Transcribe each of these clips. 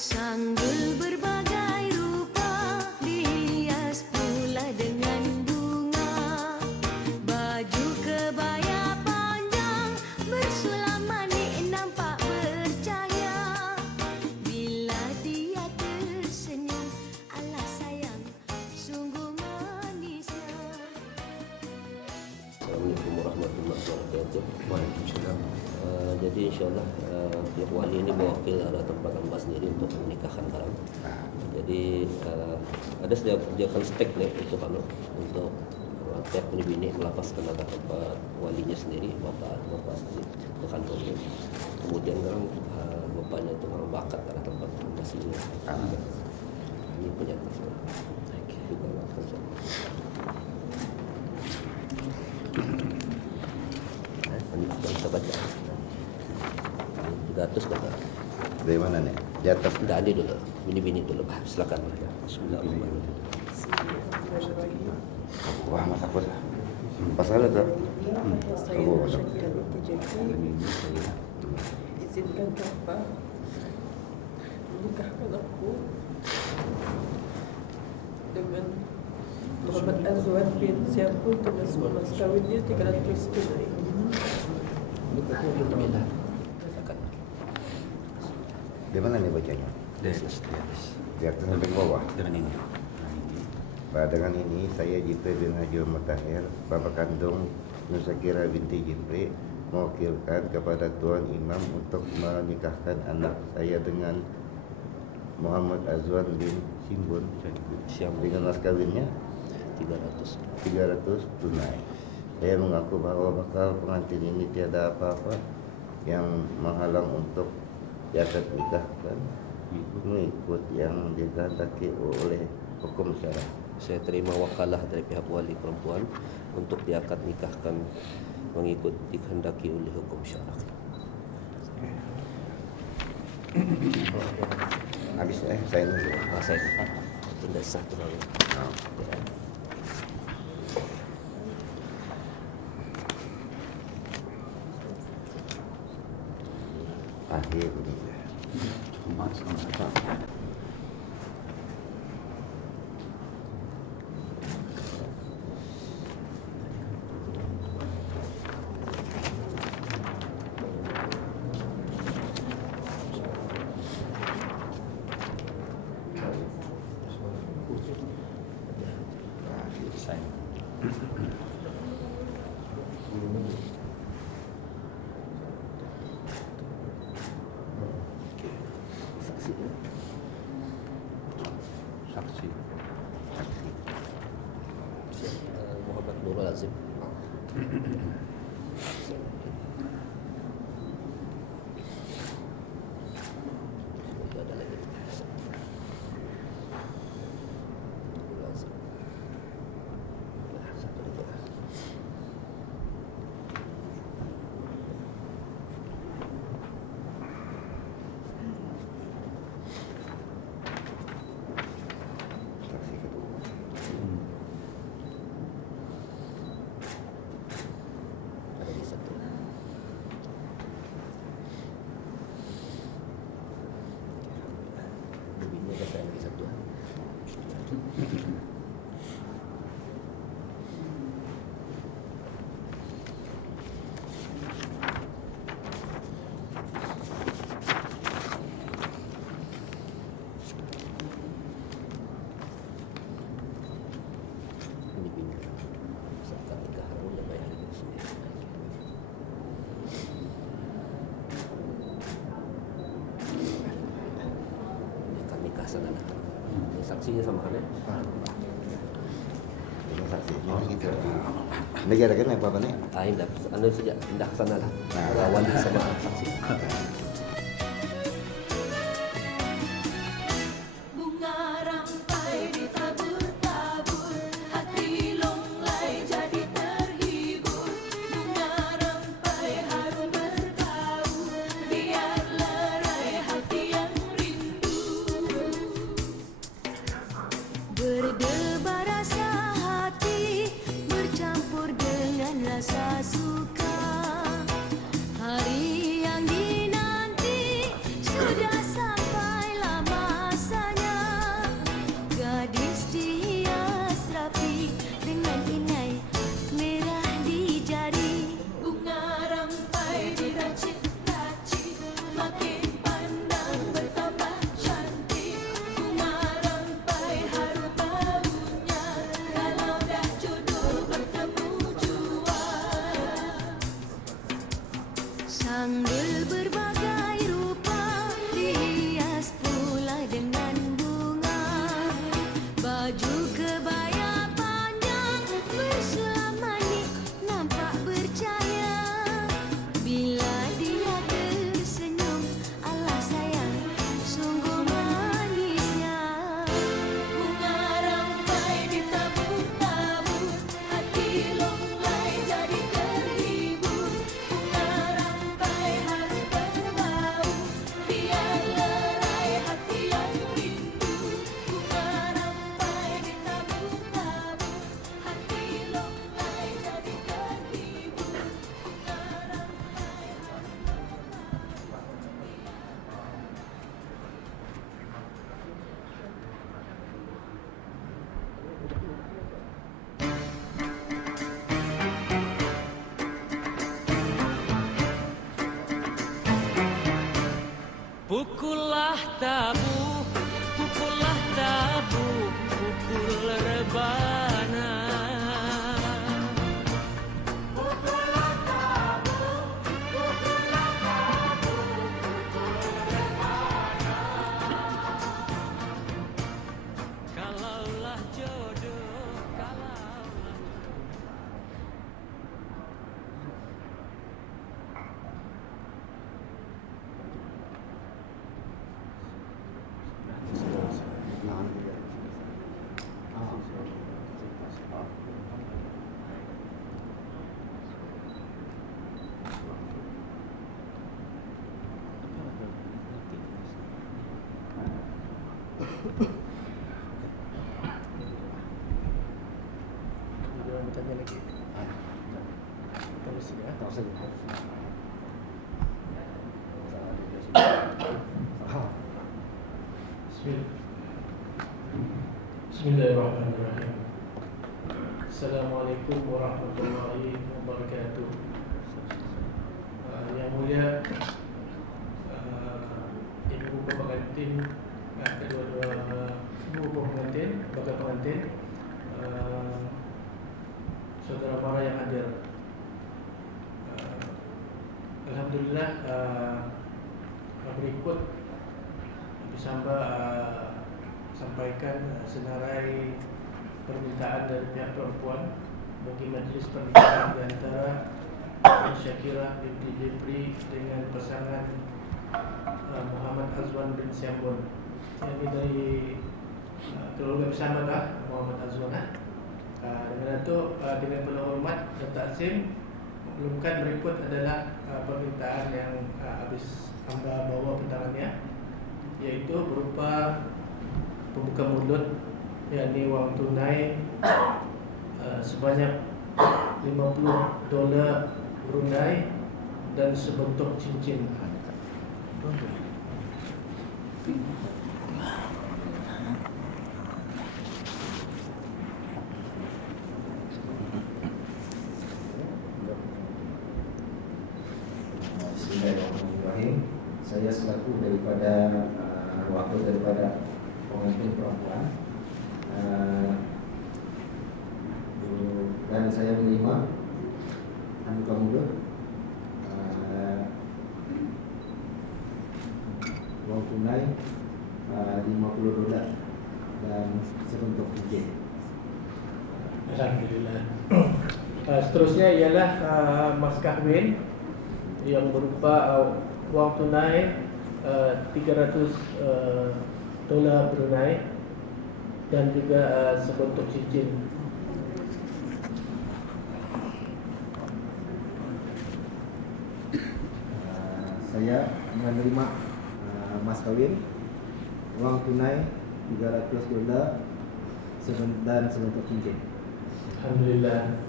Sanggul berbagai rupa dihias pula dengan bunga. Baju kebaya panjang bersulam manik nampak bercahaya. Bila dia tersenyum, alah sayang, sungguh manisnya. Assalamualaikum warahmatullahi wabarakatuh. Waalaikumsalam. Jadi insyaAllah pihak wali ini mewakil ada tempat hamba sendiri untuk menikahkan barang. Jadi ada sediakan stek nih untuk pihak bini melapaskan ada tempat walinya sendiri, bapak kantor ini. Kemudian kan bapaknya itu orang bakat ada tempat hamba sendiri. Ini punya kita lakukan. Kita baca 300 kata. Dari mana nih? Di atas. Tidak ada dulu. Bini-bini dulu. Silakan. Bismillahirrahmanirrahim. Wah, masa apa sah? Pasal ada. Saya Syakir Tijaki izinkan Bapak menikahkan aku dengan Muhammad Azwan bin Siapul dengan mas kawinnya 300 tunai. Di mana nih bacanya? Di atas. Di atas sampai bawah. Dengan ini. Dengan ini saya Jibril bin Haji Muhammad Tahir, bapak kandung Nusakira binti Jibril, mewakilkan kepada Tuan Imam untuk menikahkan anak saya dengan Muhammad Azwan bin Simbun dengan mas kawinnya 300 tunai. Saya mengaku bahwa bakal pengantin ini tiada apa-apa yang menghalang untuk diakad nikahkan mengikut yang dikehendaki oleh hukum syara. Saya terima wakalah dari pihak wali perempuan untuk diakad nikahkan mengikut dikehendaki oleh hukum syara. Habis saya nunggu. Saya tidak satu lagi. Akhirnya. Saksi. Muhammad Nurul Azim. Ada lagi. Satu lagi. Saksi kedua. Ada lagi satu. Bini ada saya lagi satu. Ini bini. Saat nikah udah bayar sendiri. Nikah sana lah. Saksinya sama kan ya? Ini saksinya gitu. Negara kan apa nih? Indah, anu saja, indah ke sana lah. Wali sama saksi. Bunga rampai ditabur-tabur, hati longlai jadi terhibur. Bunga rampai harum bergaul, biar lerai hati yang rindu. Berdebar rasa hati bercampur dengan rasa suka. Hari yang dinanti sudah sampai lama Pukullah tabu, pukullah tabu, pukul rebana. Kalaulah jodoh, kalaulah Dia tanya lagi. Terus ya. Bismillahirrahmanirrahim. Assalamualaikum warahmatullahi wabarakatuh. Yang mulia Ibu Bapa Pengantin, kedua-dua Ibu Bapa Pengantin, Bapa Pengantin, saudara mara yang hadir. Alhamdulillah, berikut Samba sampaikan senarai permintaan dari pihak perempuan bagi majlis pernikahan di antara Syakira binti Jibri dengan pasangan Muhammad Azwan bin Syambon. Ini dari keluarga bersama Muhammad Azwan. Dengan itu, dengan penuh hormat dan takzim, maklumkan berikut adalah permintaan yang habis hamba bawa pertangannya, yaitu berupa pembuka mulut, yakni wang tunai sebanyak $50 Brunei dan sebentuk cincin. Bismillahirrahmanirrahim. Saya selaku daripada wakil daripada pengantin perempuan, dan saya menerima muka mulut wang tunai $50 dan sebentuk cincin. Alhamdulillah. Seterusnya ialah mas kahwin yang berupa wang tunai $300 Brunei dan juga sebentuk cincin. Saya menerima mas kawin wang tunai $300 dan sebentuk cincin. Alhamdulillah.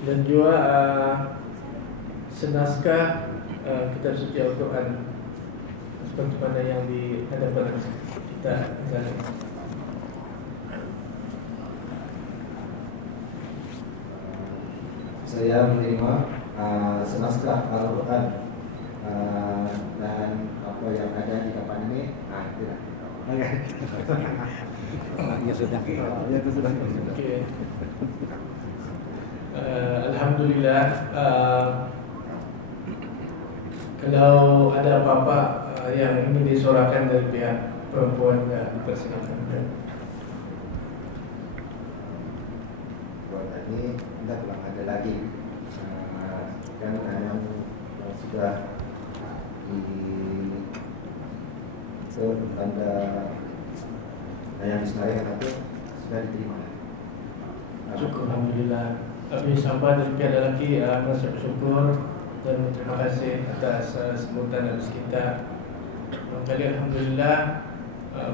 Dan juga senaskah kitab suci Al-Quran seperti mana yang di hadapan kita sekarang. Saya menerima senaskah Al-Quran dan apa yang ada di depan ini. Itulah. Ya sudah. Ya itu sudah. Okey. Alhamdulillah. Kalau ada apa-apa yang ingin disuarakan dari pihak perempuan, dipersilakan. Buat ini tidak pulang ada lagi. Kan yang sudah pada yang disenaraikan itu sudah diterima. Syukur, alhamdulillah. Kami sampai dari pihak lelaki merasa bersyukur dan terima kasih atas sambutan habis kita. Kali alhamdulillah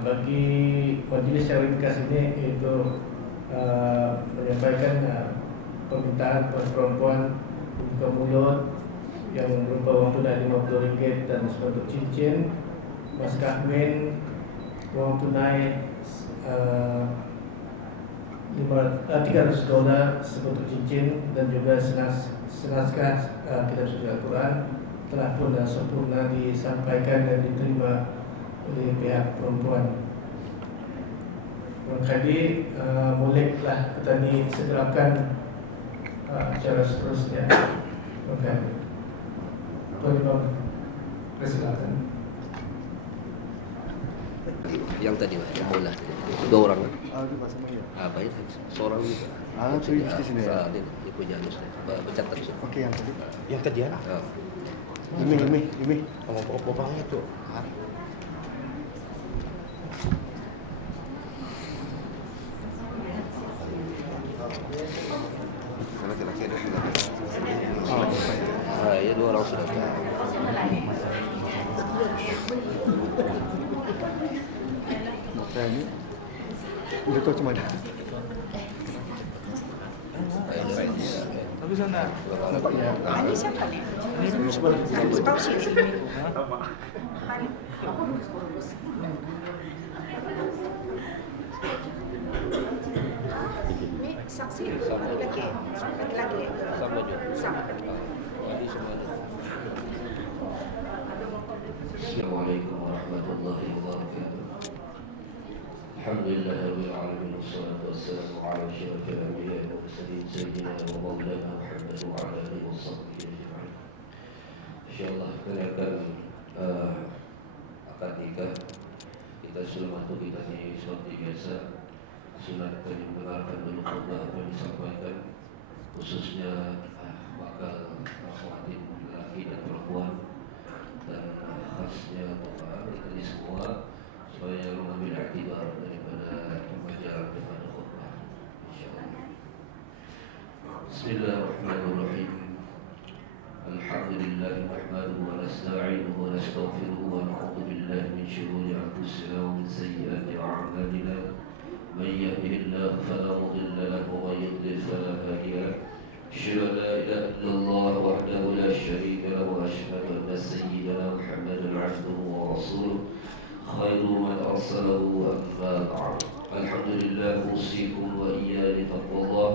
bagi majlis yang ringkas ini, iaitu menyampaikan permintaan perempuan buka mulut yang berupa wang tunai RM50 dan sebentuk cincin, mas kahwin wang tunai $300 sebentuk cincin dan juga senaskah kitab suci Al-Quran telah pun sempurna disampaikan dan diterima oleh pihak perempuan. Jadi bolehlah petani segerakan cara seterusnya. Maka Tuan persilakan. Yang tadi Pak, yang bola tadi. 2 orang kan? Apa itu? Seorang juga. Itu di sini ya? Di Pujanus. Bercatat. Oke, yang tadi. Yang tadi ya? Ah. Ini. Ngomong banget tuh. Laki-laki ada sudah. Ah, ya 2 orang sudah. Saya ini udah tahu cuma ada. Tapi sana. Ini siapa nih? Ini Pausi. Ini saksi laki-laki. Sama juga. Sama. Jadi semuanya. Assalamualaikum warahmatullahi wabarakatuh. Alhamdulillah rabbil alamin wassalatu wassalamu ala asyrafil anbiya'i wal mursalin sayyidina wa maulana Muhammad wa ala alihi washabbihi ajma'in. Insyaallah kita akan akad nikah. Kita sudah masuk kita ini seperti biasa. Sunat kami mendengarkan dulu khutbah apa yang disampaikan, khususnya bakal akhwatin laki dan perempuan, dan khasnya doa kita semua supaya mengambil iktibar daripada pembelajaran daripada khutbah, insyaallah. Bismillahirrahmanirrahim. Alhamdulillah nahmaduhu wa nasta'inuhu wa nastaghfiruhu wa na'udzu billahi min shururi anfusina wa min sayyiati a'malina. من يهده الله فلا مضل له ومن يضلل فلا هادي له. أشهد أن لا إله إلا الله وحده لا شريك له وأشهد أن سيدنا محمدا عبده ورسوله خير من أرسله أما بعد. الحمد لله أوصيكم وإياي بتقوى الله.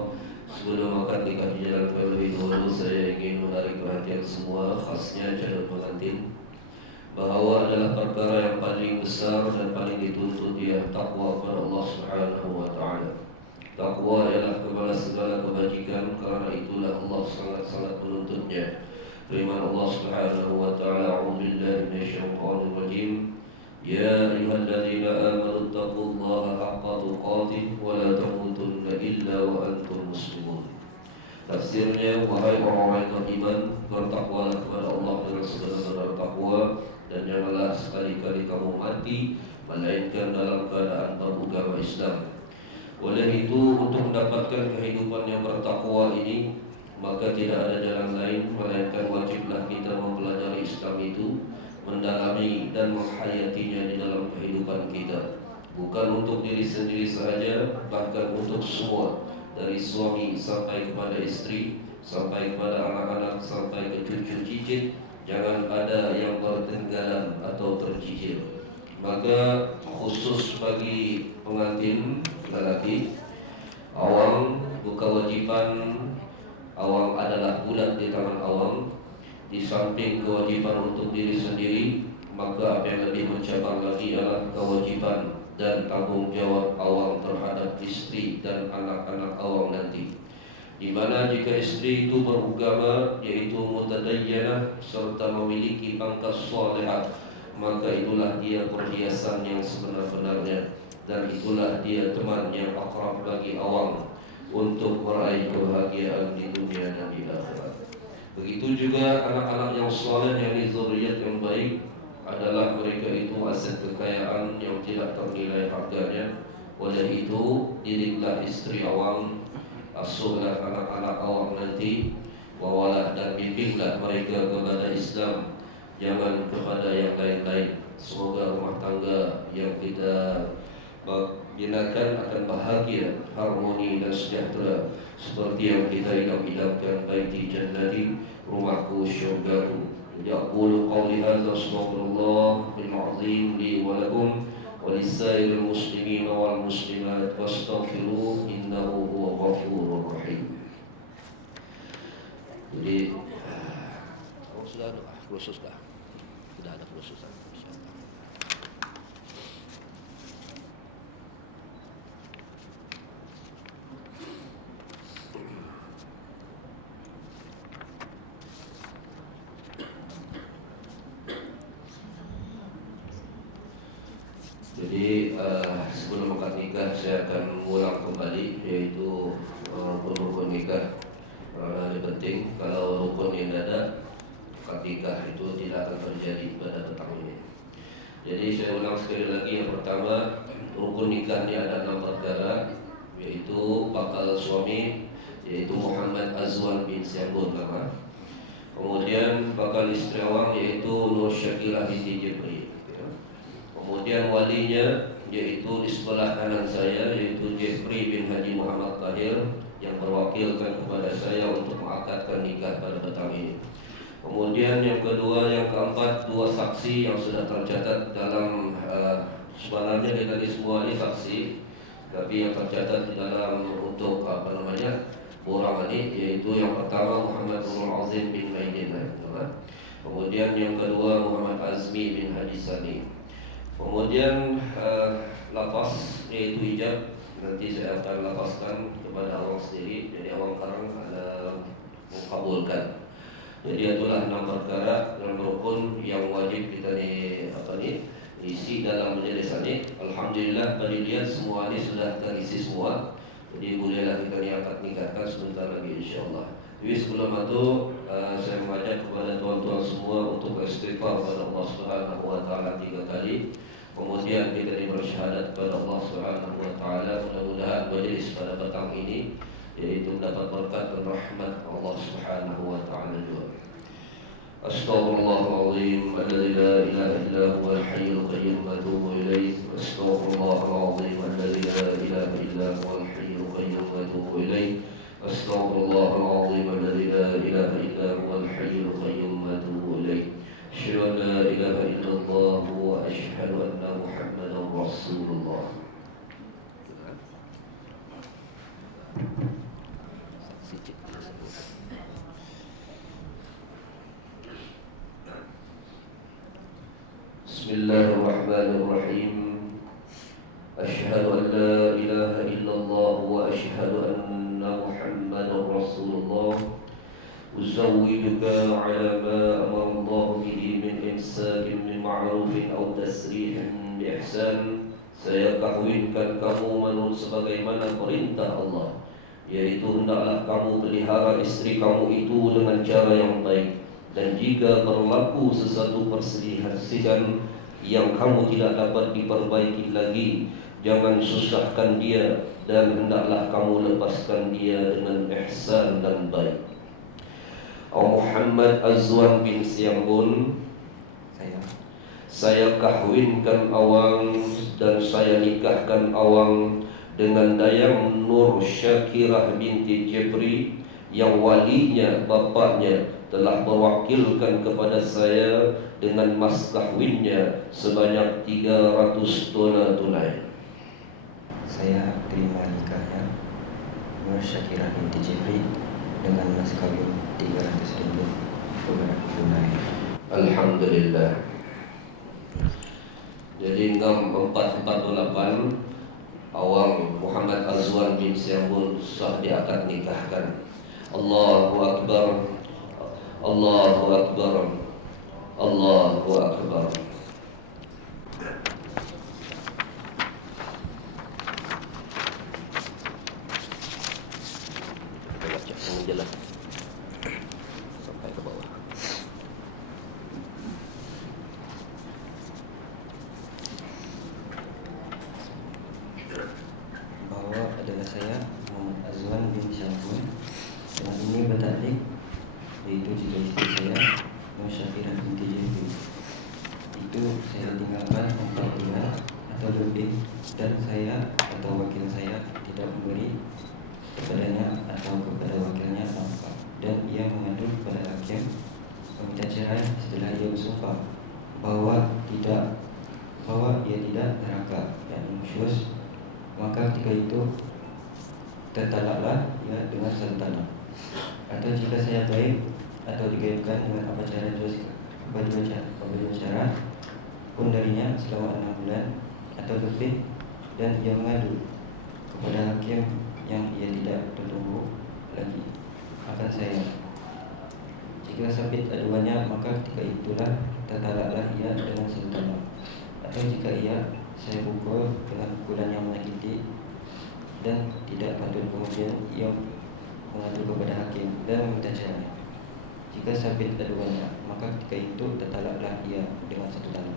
Sebelum akad nikah dijalankan lebih dahulu, saya ingin menarik perhatian semua, khasnya calon pengantin, bahawa adalah perkara yang paling besar dan paling dituntut dia takwa kepada Allah Subhanahu wa taala. Takwa ialah kepada segala kebajikan, karena itulah Allah sangat-sangat menuntutnya. Firman Allah Subhanahu wa taala, a'udzubillahi minasyaitonir rajim. Ya ayyuhalladzina amanu taqullaha haqqa tuqatih wa la tamutunna illa wa antum muslimun. Tafsirnya, wahai orang-orang yang beriman, bertakwalah kepada Allah dengan sebenar-benar takwa, dan janganlah sekali-kali kamu mati melainkan dalam keadaan beragama Islam. Oleh itu, untuk mendapatkan kehidupan yang bertakwa ini, maka tidak ada jalan lain melainkan wajiblah kita mempelajari Islam itu, mendalami dan menghayatinya di dalam kehidupan kita. Bukan untuk diri sendiri sahaja, bahkan untuk semua, dari suami sampai kepada istri, sampai kepada anak-anak, sampai ke cucu cicit. Jangan ada yang bertenggelam atau tercicir. Maka khusus bagi pengantin lelaki, awam bukan kewajiban. Awam adalah bulat di tangan awam. Di samping kewajiban untuk diri sendiri, maka apa yang lebih mencabar lagi adalah kewajiban dan tanggung jawab awam terhadap istri dan anak-anak awam nanti. Di mana jika istri itu beragama, yaitu mutadayyanah, serta memiliki pangkat salihah, maka itulah dia perhiasan yang sebenar-benarnya, dan itulah dia teman yang akrab bagi awam untuk meraih kebahagiaan di dunia dan di akhirat. Begitu juga anak-anak yang saleh, yang zuriyat yang baik, adalah mereka itu aset kekayaan yang tidak ternilai harganya. Oleh itu, didiklah istri awam, asuhlah anak-anak awam nanti, bawalah dan bimbinglah mereka kepada Islam, jangan kepada yang lain-lain. Semoga rumah tangga yang kita binakan akan bahagia, harmoni dan sejahtera, seperti yang kita idam-idamkan, baiti jannati, rumahku syurgaku. Yaqulu qawli hadza astaghfirullahal azim li wa lakum wa lisairil muslimin wal muslimat wastaghfiruhu innahu huwal ghafurur rahim. Jadi sudah ada khusus dah. Sudah ada khusus insyaallah. sebelum akad nikah saya akan mengulang kembali, yaitu rukun-rukun nikah. Karena ini penting, kalau rukun yang ada, akad nikah itu tidak akan terjadi pada petang ini. Jadi saya ulang sekali lagi, yang pertama, rukun nikah ini ada 6 perkara, yaitu bakal suami, yaitu Muhammad Azwan bin Syambun nama. Kemudian bakal istri awang, yaitu Nur Syakirah binti Jibri. Kemudian walinya, yaitu di sebelah kanan saya, yaitu Jibri bin Haji Muhammad Tahir, yang berwakilkan kepada saya untuk mengakadkan nikah pada petang ini. Kemudian yang kedua, yang keempat, 2 saksi yang sudah tercatat dalam sebenarnya kita ini semua ini saksi, tapi yang tercatat di dalam untuk orang ini, yaitu yang pertama Muhammad Nurul Azim bin Maidin. Kemudian yang kedua Muhammad Azmi bin Haji Sani. Kemudian lafaz yaitu hijab, nanti saya akan lafazkan kepada awang sendiri, jadi awang karang ada mengkabulkan. Jadi itulah 6 perkara dalam rukun yang wajib kita isi dalam majelis ini. Alhamdulillah tadi lihat semua ini sudah terisi semua. Jadi bolehlah kita akad nikahkan sebentar lagi insyaAllah. Jadi sebelum itu saya mengajak kepada tuan-tuan semua untuk istighfar kepada Allah Subhanahu wa taala 3 kali. Kemudian kita bersyahadat kepada Allah Subhanahu wa taala, mudah-mudahan majelis pada petang ini yaitu mendapat berkat dan rahmat Allah Subhanahu wa taala juga. Astaghfirullahaladzim alladzi la ilaha illa huwal hayyul qayyum wa atubu ilaih. Astaghfirullahaladzim alladzi la ilaha illa huwal hayyul qayyum wa atubu ilaih. Astaghfirullahaladzim alladzi la ilaha illa huwal hayyul qayyum wa atubu ilaih. Asyhadu an la ilaha illallah wa asyhadu anna Muhammadar Rasulullah. Bismillahirrahmanirrahim. Asyhadu an la ilaha illallah wa asyhadu anna Muhammadar Rasulullah. Uzawwijuka ala ma amara Allah bihi min imsakin min ma'rufin aw tasrihin bi ihsan. Saya kawinkan kamu menurut sebagaimana perintah Allah, yaitu hendaklah kamu pelihara istri kamu itu dengan cara yang baik. Dan jika berlaku sesuatu perselisihan yang kamu tidak dapat diperbaiki lagi, jangan susahkan dia, dan hendaklah kamu lepaskan dia dengan ihsan dan baik. Muhammad Azwan bin Syambun, saya kahwinkan awang dan saya nikahkan awang dengan Dayang Nur Syakirah binti Jibri, yang walinya bapaknya telah mewakilkan kepada saya dengan mas kahwinnya sebanyak $300 tunai. Saya terima nikahnya Nur Syakirah binti Jibri dengan mas kawin $300 tunai. Alhamdulillah. Jadi 6448 awang Muhammad Azwan bin Syambun sah diakad nikahkan. Allahu Akbar, Allahu Akbar, Allahu Akbar. Baca yang jelas sampai ke bawah. Bahwa adalah saya Muhammad Azwan bin Syambun, dan ini bertaklik yaitu juga istri saya Nur Syakirah binti Jibri. Itu saya tinggalkan 4 bulan atau lebih, dan saya atau wakil saya tidak memberi kepadanya atau kepada wakilnya nafkah, dan ia mengadu kepada hakim meminta cerai setelah ia bersumpah bahwa ia tidak neraka, yakni nusyuz. Maka ketika itu tertalaklah ia dengan santana. Atau jika saya gaib atau digaibkan dengan apa cara pun darinya selama 6 bulan atau lebih, dan ia mengadu kepada hakim yang ia tidak tertunggu lagi akan saya. Jika sabit aduannya, maka ketika itulah tertalaklah ia dengan santana. Atau jika ia saya pukul dengan pukulan yang menyakiti dan tidak patut kemudian ia mengadu kepada hakim dan meminta cerai. Jika sabit aduannya, maka ketika itu tertalaklah ia dengan 1 tahun.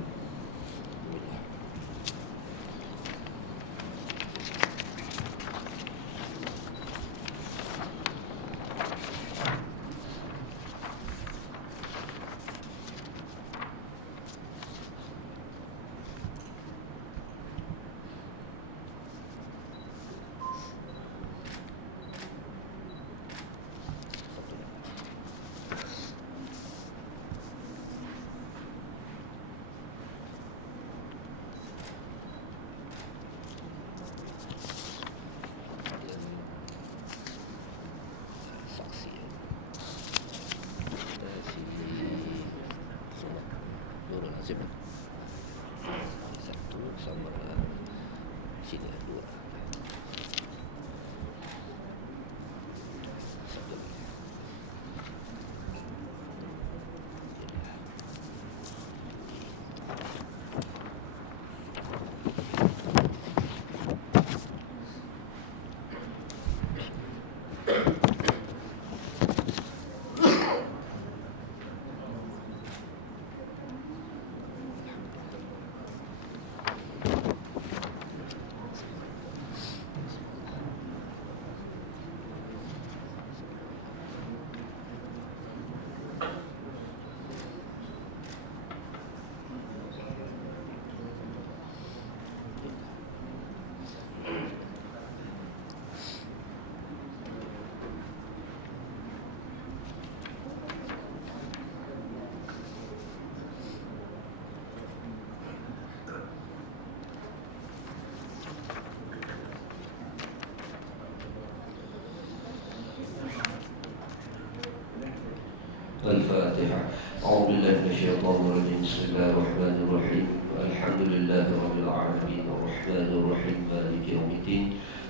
Saksi ya. Dari sini Nurul Azim 1 sama sini 2. Satu. الفاتحة. أعوذ بالله من الشيطان الرجيم. بسم الله الرحمن الرحيم. الحمد لله رب العالمين الرحمن الرحيم مالك يوم الدين.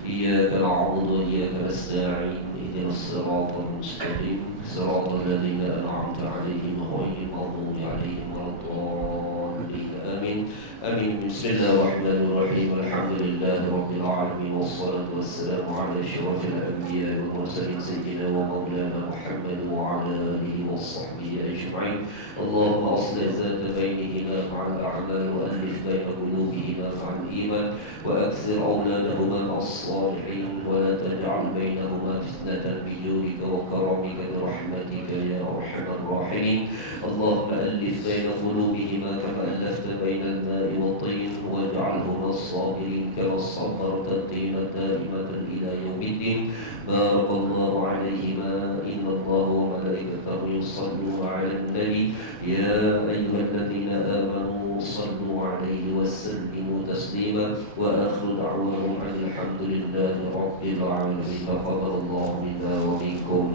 إياك نعبد وإياك نستعين. اهدنا الصراط المستقيم صراط الذين أنعمت عليهم غير المغضوب عليهم ولا الضالين. آمين. آمين. بسم الله الرحمن الرحيم. الحمد لله رب العالمين والصلاة والسلام على أشرف الأنبياء والمرسلين سيدنا ومولانا محمد وعلى آله وصحبه أجمعين. اللهم أصلح ذات بينهما مع الأعمال وألف بين قلوبهما مع الإيمان وأكثر أولادهما مع الصالحين ولا تجعل بينهما فتنة بجودك وكرمك برحمتك يا أرحم الراحمين. اللهم ألف بين قلوبهما كما ألفت بين الماء والطين واجعلهما الصابرين كما صبرت الطين دائمة إلى يوم الدين. بارك الله عليهما. إن الله وملائكته يصلون على النبي يا أيها الذين آمنوا صلوا عليه وسلموا تسليما. وآخر دعواهم أن الحمد لله رب العالمين. تقبل الله منا ومنكم.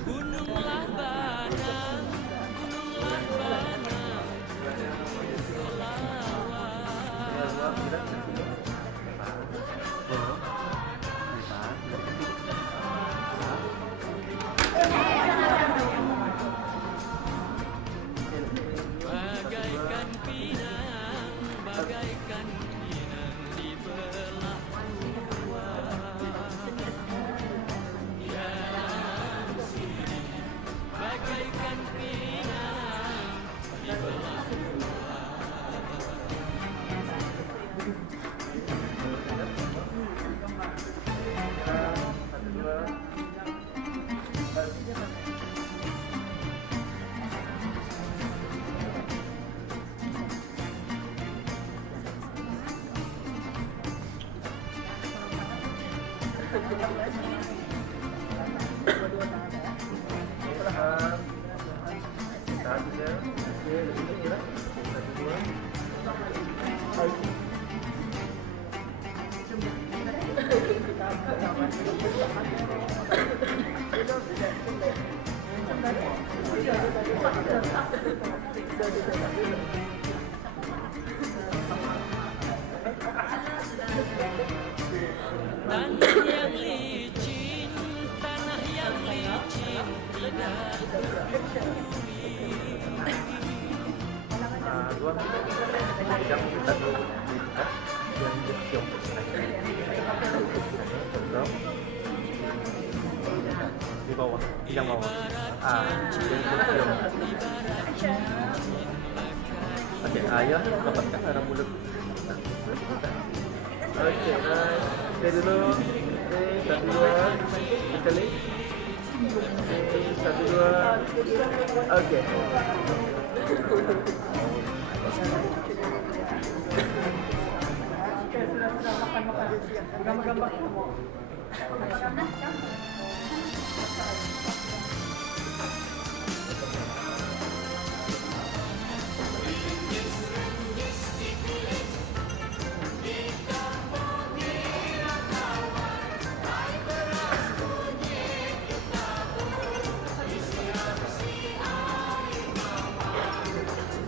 Gununglah Banang, gununglah Banang, Bagaikan pinang, bagaikan pinang di belah dua. Yang sini bagaikan pinang di belah dua. Tanah yang licin, tanah yang licin tidak di bawah, yang bawah. Oke, ayah dapatkan arah mulut. Oke, dari dulu. Satu dua, sekali. Satu dua. Oke. Gambar-gambar.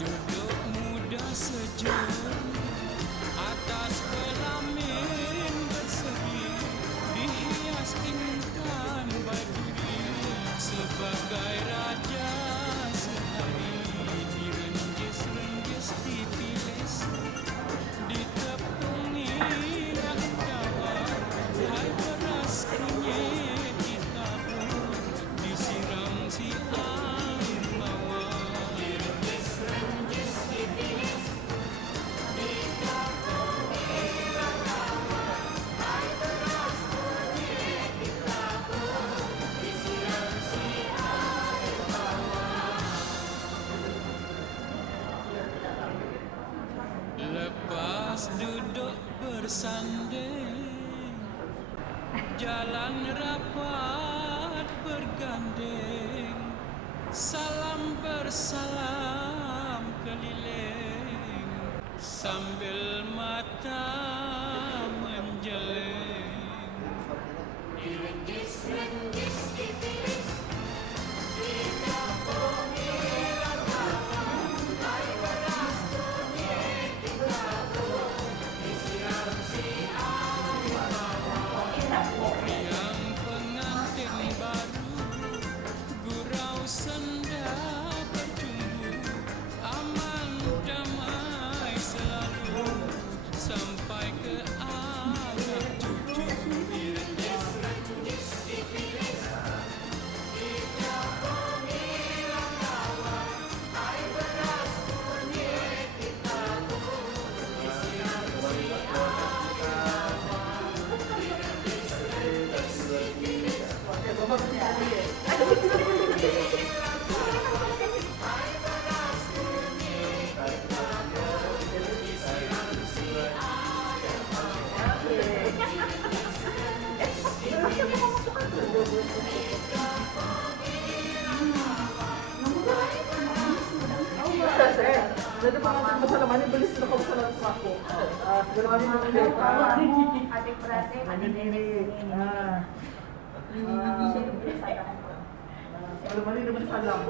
duduk muda sejuk atas kelamin berseri dihias intan baduri sebagai raja sehari direnjis-renjis dipilis ditepungi yang tawar hai beras kunyit ditabur disiram si air mawar. Lepas duduk bersanding, jalan rapat bergandeng, salam bersalam keliling, sambil mata menjeleng. Direnjis-renjis dipilis, ditepungi rakaman, hai beras kunyit ditabur, disiram si air mawar. Yang pengantin baru, gurau senda berjumbu, aman damai selalu, sampai ke anak cucu. Direnjis-renjis dipilis, ditepungi rakaman, hai beras kunyit ditabur, disiram si air mawar. Direnjis-renjis dipilis, hai beras kunyit ditabur, disiram si air mawar. Jadi pengantin bersama ini beli sudah kamu salah aku. Segala macam Adik beradik, adik ini. Kalau mana dia bersalam.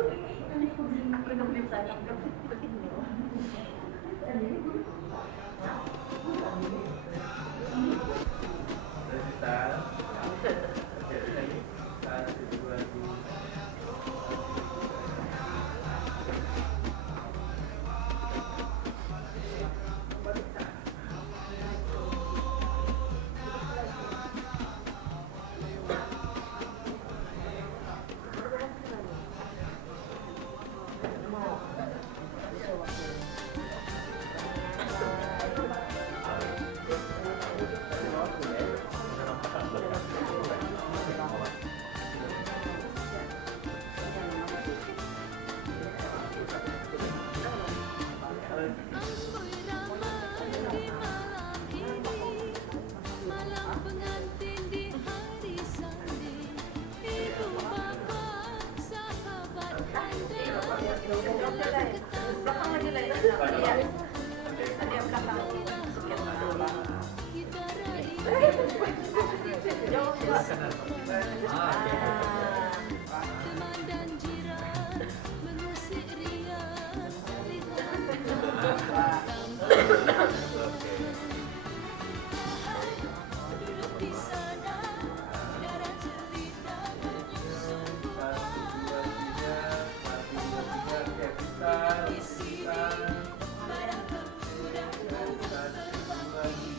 Teman dan jiran mengusik riang di duduk di sana, darah cerita menyusun di sini, para pemuda berbagi.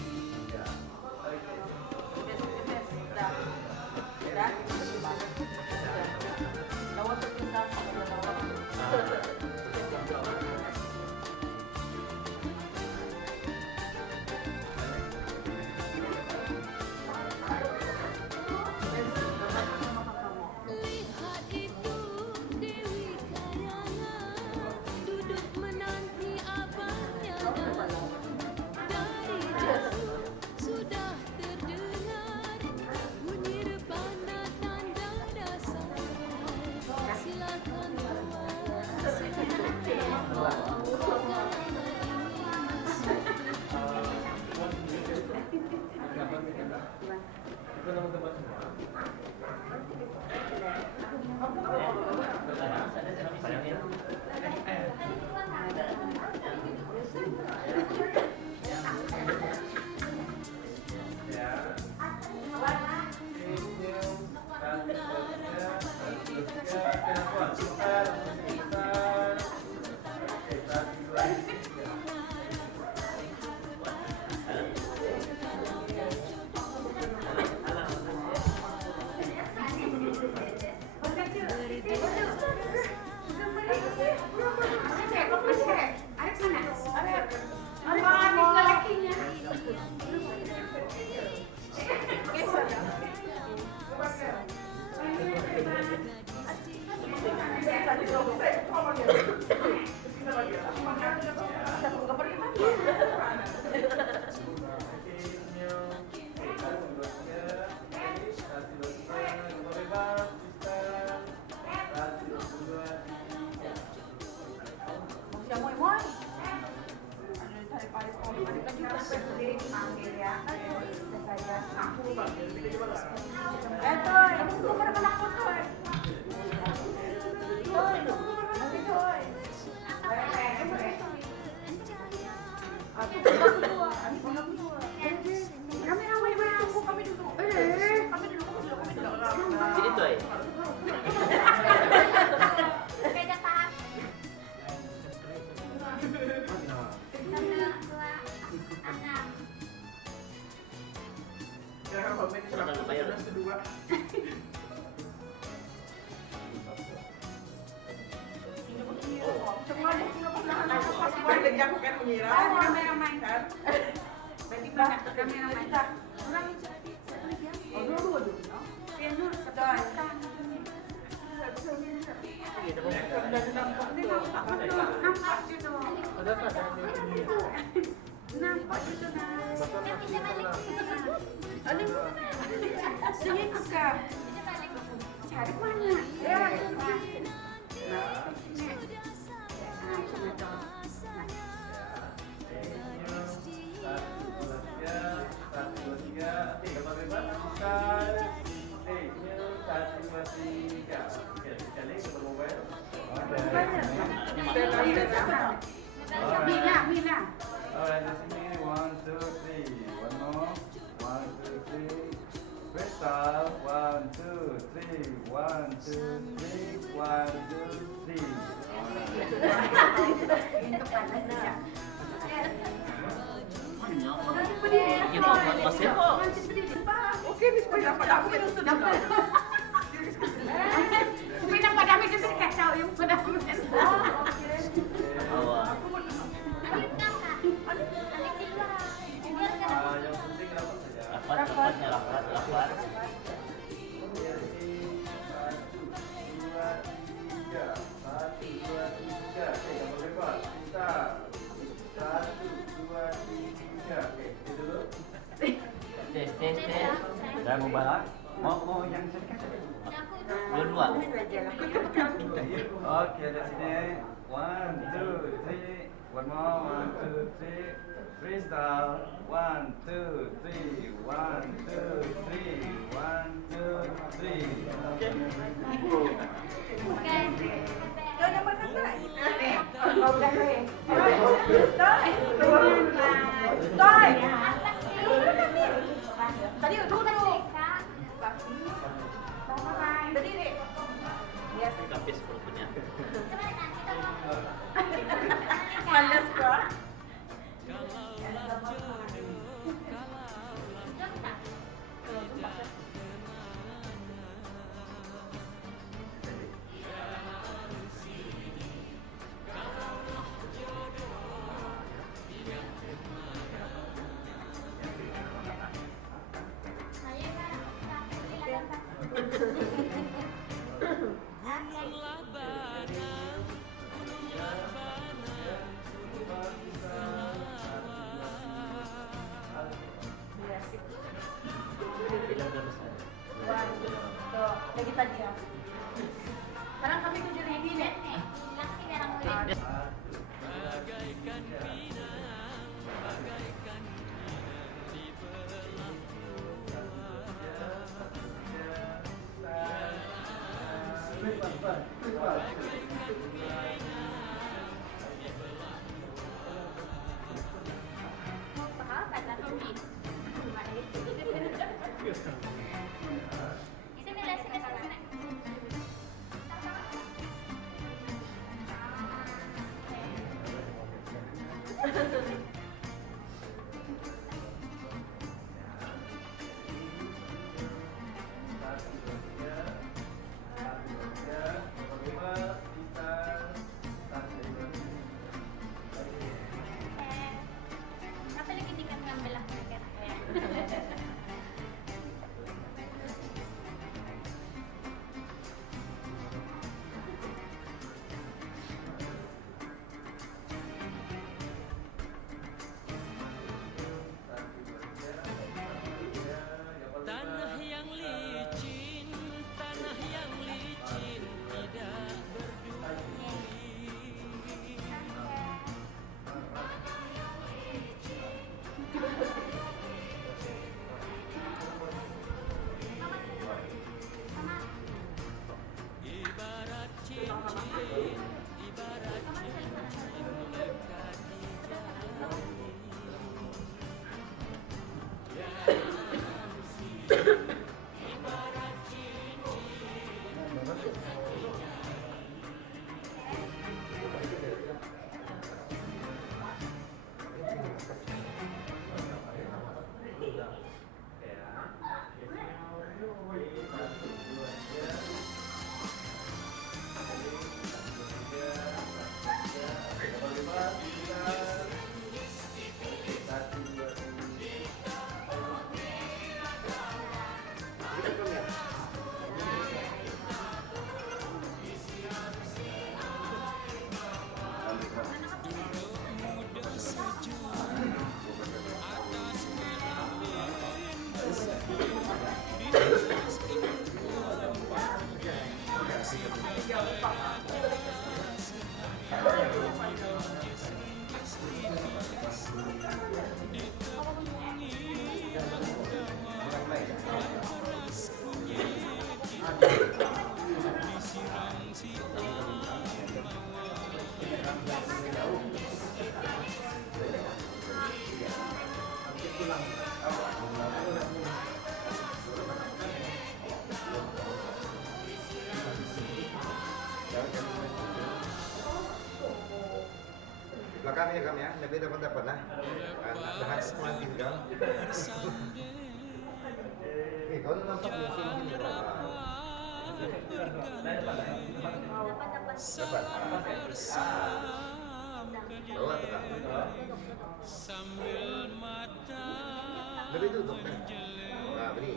Lihat itu Dewi Kayangan duduk menanti abangnya datang. Dari jauh sudah terdengar bunyi rebana tanda dasar. Silakan tuan silakan Alright, let's see. 1, 2, 3. One more. 1, 2, 3. Crystal. 1, 2, 3. 1, 2, 3. 1, 2, 3. Oke, Miss pinapadamin itu sudah. Pinapadamin itu kacau yang padami. Yang penting rapat saja. Rapat. 1, 2, 3. Oke, yang bebas. Kita. 1, 2, 3. Oke, itu dulu. Tes. Dah mau balak? Mau yang sedikit? Dua. Oke, dari sini. 1, 2, 3. One more. 1, 2, 3. Freestyle. 1, 2, 3. 1, 2, 3. 1, 2, Kau nak makan tak? Kau bukan ni. Toy. Tadi duduk. Berdiri. Yes. Habis perutnya. Malas kau. Lagi tadi ya. Sekarang kami 7.000 nih. Belakang ya kami ya, lebih dapat nah. Jangan semua tinggal. Kau nampak di sini berapa? Dapat. Bawa tegak. Lebih tutup. Nah, beri.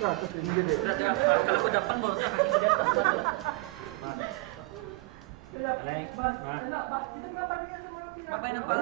ke atas ini gede. Kalau ke depan baru kaki di atas baru. Alek. Nah. Ngapain apa?